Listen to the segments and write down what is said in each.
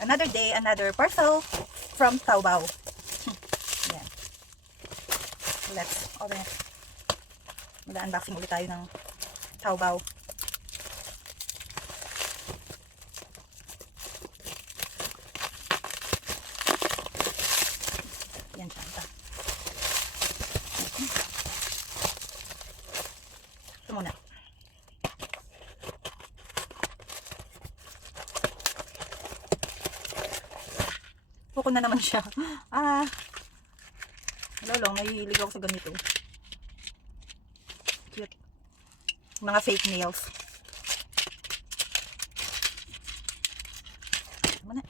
Another day, another parcel from Taobao. Yan. Let's open it. Mag-unboxing ulit tayo ng Taobao. Yan siya. Ito muna. Puko na naman siya. Lolong, nahihilig ako sa ganito. Cute. Mga fake nails. Muna.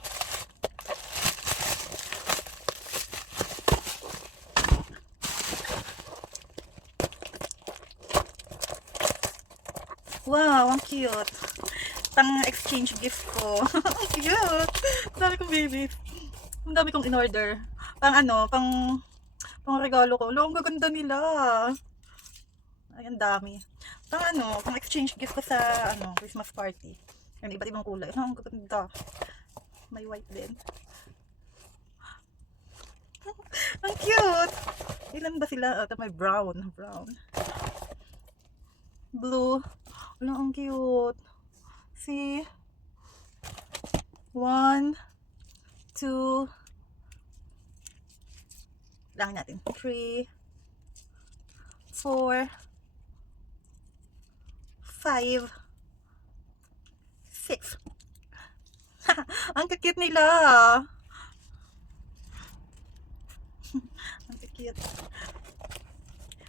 Wow, ang cute. Pang exchange gift ko. Cute. Sabi ko, baby. Ang dami kong in-order. Pang regalo ko. Lo, ang gaganda nila. Ay, ang dami. Pang exchange gift ko sa, Christmas party. Yung iba't ibang kulay. Ang gaganda. May white din. Ang cute. Ilan ba sila? May brown. Blue. Wala, ang cute. See? 1, 2, lang natin. 3, 4, 5, 6. Ang cute nila. Ang cute.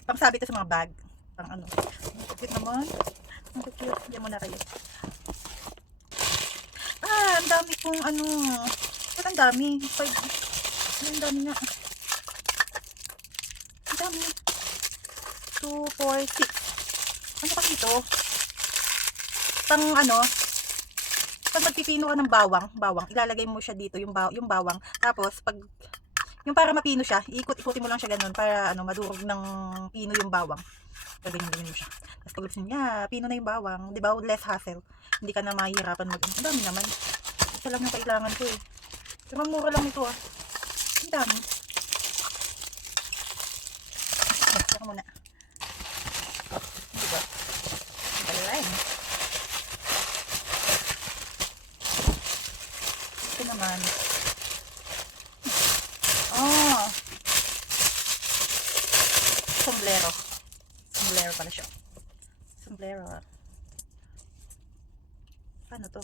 Pang sabi to sa mga bag. Pang ano. Ang cute naman. Ang cute. Diyan muna kayo. Ang dami kong Ba't ang dami? 5. Ang dami nga. Ang dami. 2, 4, 6. Ano kasi ito? Pang magpipino ka ng bawang, ilalagay mo siya dito, yung bawang. Tapos, yung para mapino siya, iikot-ikutin mo lang siya ganun para madurog ng pino yung bawang. Ganyan mo siya. Tapos pag lupsin niya, pino na yung bawang. Di ba? Less hassle. Hindi ka na mahihirapan ang dami naman. Isa lang yung kailangan ko eh. Pero mura lang ito ah. Ang dami. Saka muna. Diba? Galing. Ito naman. Sombrero. Sombrero pala siya. Sombrero. Paano to?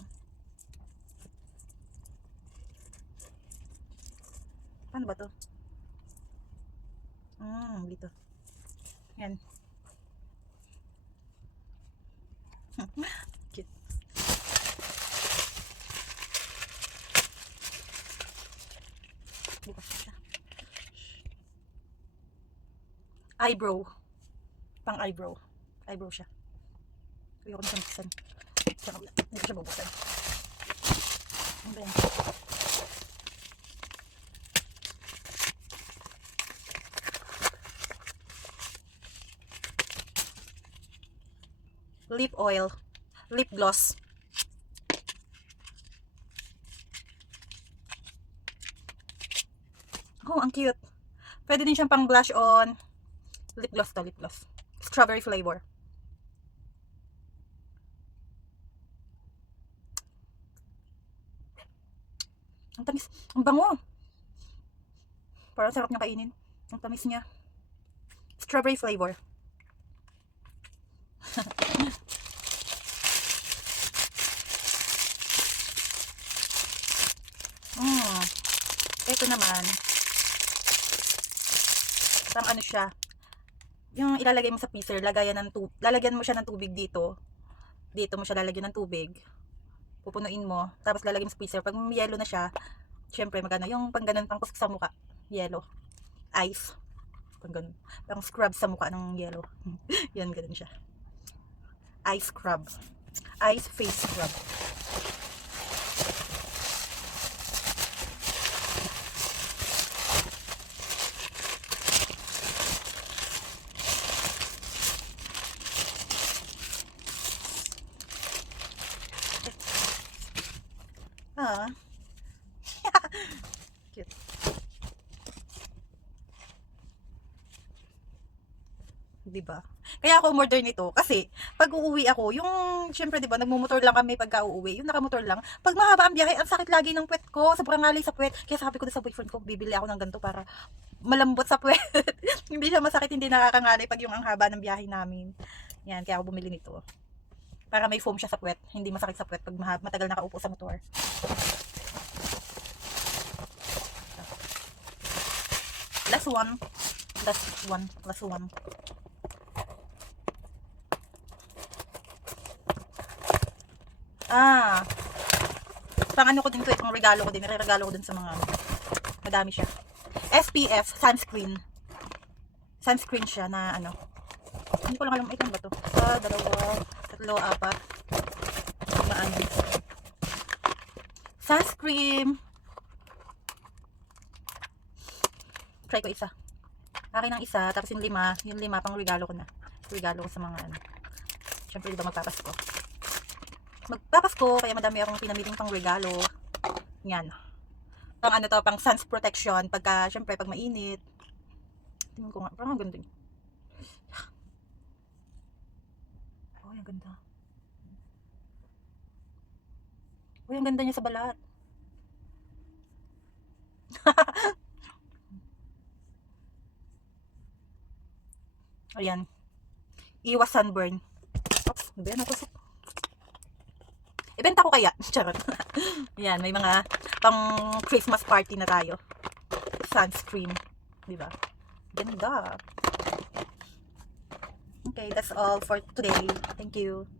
Paano ba to? Dito. Yan. Cute. Bukas siya. Eyebrow. Pang eyebrow. Eyebrow siya. Ayoko na siya buksan. Hindi ko siya bubuksan. Ano ba yan? Lip oil. Lip gloss. Oh, ang cute. Pwede din siyang pang blush on. Lip gloss to, lip gloss. Strawberry flavor. Ang tamis. Ang bango. Parang sarap niya kainin. Ang tamis niya. Strawberry flavor. Ito naman. Pang siya. Yung ilalagay mo sa freezer, lalagyan mo siya ng tubig dito. Dito mo siya lalagyan ng tubig. Pupunuin mo, tapos lalagyan mo sa freezer. Pag yellow na siya, syempre yung pang ganun, pang kusok sa mukha, yellow. Ice. Pang ganun. Pang scrub sa mukha ng yellow. Yan, ganun siya. Ice scrub. Ice face scrub. Cute. Diba? Kaya ako umorder nito kasi pag uuwi ako, yung syempre 'di ba, nagmumotor lang kami pagka uuwi, yung nakamotor lang. Pag mahaba ang biyahe, ang sakit lagi ng puwet ko, sobrang ngalay sa puwet. Kaya sabi ko din sa boyfriend ko, bibili ako ng ganito para malambot sa puwet. Hindi siya masakit, hindi nakakangalay pag yung ang haba ng biyahe namin. Yan, kaya ako bumili nito. Para may foam siya sa puwet, hindi masakit sa puwet pag matagal nakaupo sa motor. Last one. Last one. Last one. Pang ano ko din to, itong regalo ko din, nireregalo ko din sa mga madami siya. SPF sunscreen. Sunscreen siya na ano. Hindi ko lang alam, ilan ba to? Dalawa, tatlo, apat. Maano. Sunscreen. Try ko isa. Akin ang isa, tapos yung lima pang regalo ko na. Regalo ko sa mga ano. Siyempre, di ba magpapasko? Magpapasko, kaya madami akong pinamiling pang regalo. Yan. Pang ano to, pang suns protection. Pagka, syempre, pag mainit. Tingnan ko nga, parang ang ganda. Oh, ang ganda. Oh, ang ganda niya sa balat. Ayan. Iwas sunburn. Oops, ba yan? Natusok. Ibenta ko kaya. Charot. Ayan, may mga pang Christmas party na tayo. Sunscreen. Diba? Ganda. Okay, that's all for today. Thank you.